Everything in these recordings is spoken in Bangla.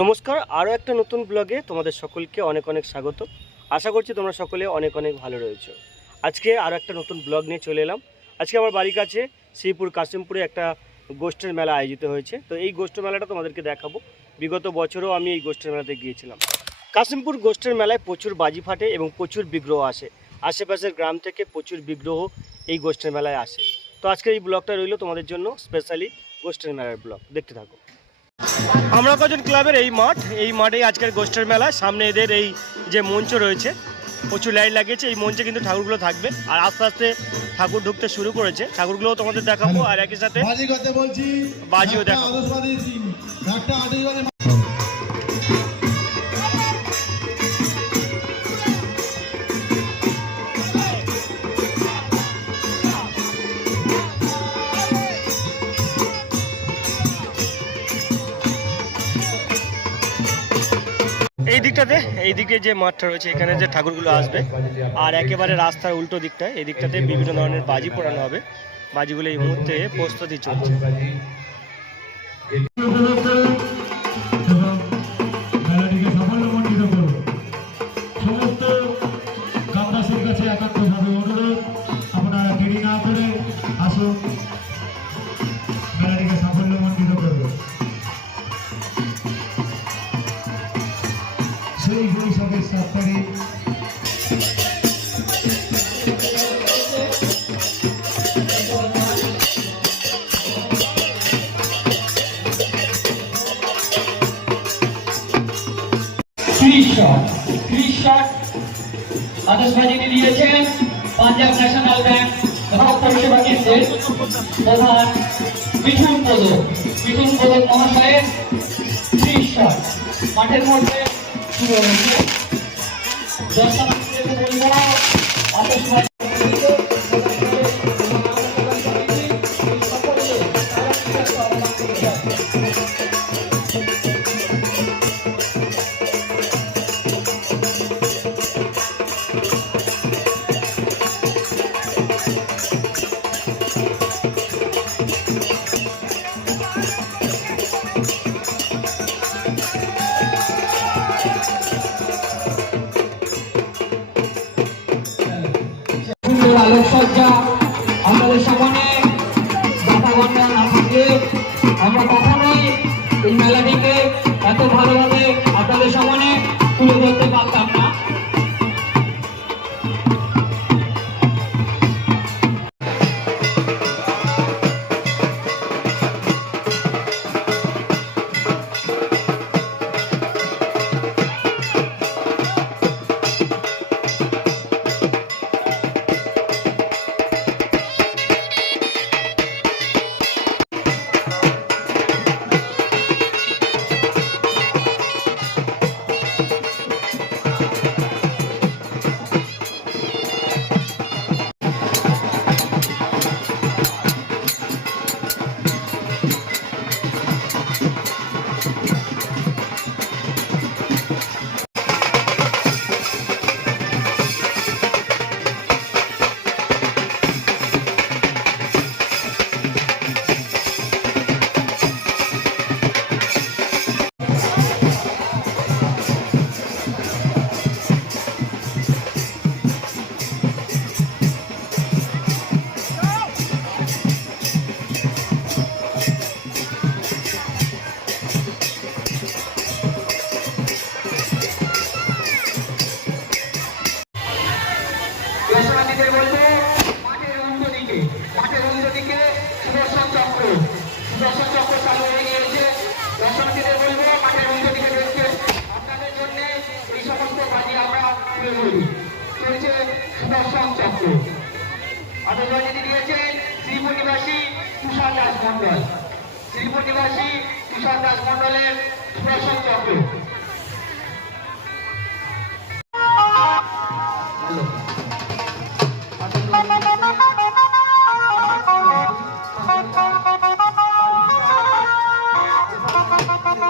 নমস্কার, আরও একটা নতুন ব্লগে তোমাদের সকলকে অনেক অনেক স্বাগত। আশা করছি তোমরা সকলে অনেক অনেক ভালো রয়েছো। আজকে আরও একটা নতুন ব্লগ নিয়ে চলে এলাম। আজকে আমার বাড়ির কাছে শ্রীপুর কাশিমপুরে একটা গোষ্ঠের মেলা আয়োজিত হয়েছে। তো এই গোষ্ঠ মেলাটা তোমাদেরকে দেখাবো। বিগত বছরও আমি এই গোষ্ঠের মেলাতে গিয়েছিলাম। কাশিমপুর গোষ্ঠের মেলায় প্রচুর বাজি ফাটে এবং প্রচুর বিগ্রহ আসে। আশেপাশের গ্রাম থেকে প্রচুর বিগ্রহ এই গোষ্ঠের মেলায় আসে। তো আজকের এই ব্লগটা রইল তোমাদের জন্য স্পেশালি গোষ্ঠের মেলার ব্লগ। দেখতে থাকো। আমরা কজন ক্লাবের এই মাঠ? এই মাঠেই আজকের গোষ্ঠের মেলা। সামনে এদের এই যে মঞ্চ রয়েছে প্রচুর লাইট লাগিয়েছে। এই মঞ্চে কিন্তু ঠাকুরগুলো থাকবে। আর আস্তে আস্তে ঠাকুর ঢুকতে শুরু করেছে। ঠাকুরগুলোও তোমাদের দেখাবো। আর একই সাথে বাজিও দেখাবো। দিকটাতে এই দিকে যে মাঠটা রয়েছে, এখানে যে ঠাকুরগুলো আসবে, আর একেবারে রাস্তার উল্টো দিকটায় এই দিকটাতে বিভিন্ন ধরনের বাজি পোড়ানো হবে। বাজিগুলো এই মুহূর্তে প্রস্তুতি চলছে। শট ত্রিশ শট আতসবাজিটি দিয়েছেন পাঞ্জাব ন্যাশনাল ব্যাংক ভারত পরিষেবা কেন্দ্রের প্রধান মিঠুন পদক মিঠুন পদক মহাশয়ের ত্রিশ শট মাঠের মধ্যে শুরু হয়েছে। দর্শনার্থীদের মন্ডল শ্রীপুর নিবাসী কিশোর দাস মন্ডলের সুভাষণ চক্র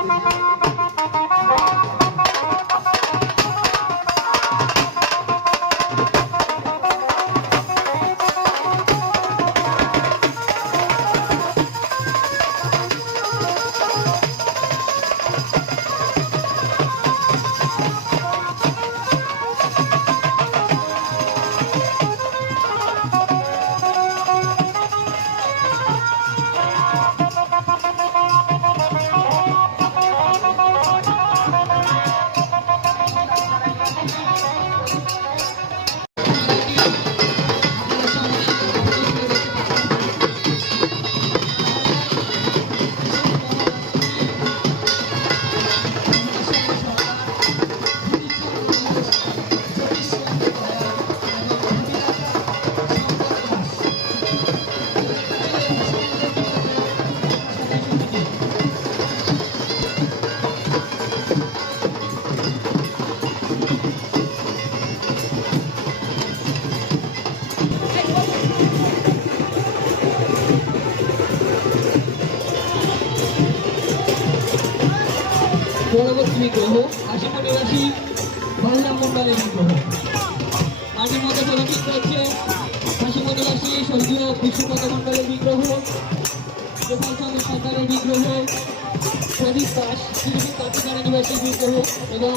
Thank you. পরবর্তী গ্রহ আশিমা রাশি বলরাম মন্ডলের গ্রহ। মাঝের মধ্যে চলচ্চিত্র হচ্ছে আশিমা রাশি স্বর্গীয় বিষ্ণুপদ মন্ডলের বিগ্রহ, গোপাল চন্দ্র সরকারের বিগ্রহ, প্রদীপ দাস শ্রী কার্তিকারা নিবাসীর বিগ্রহ এবং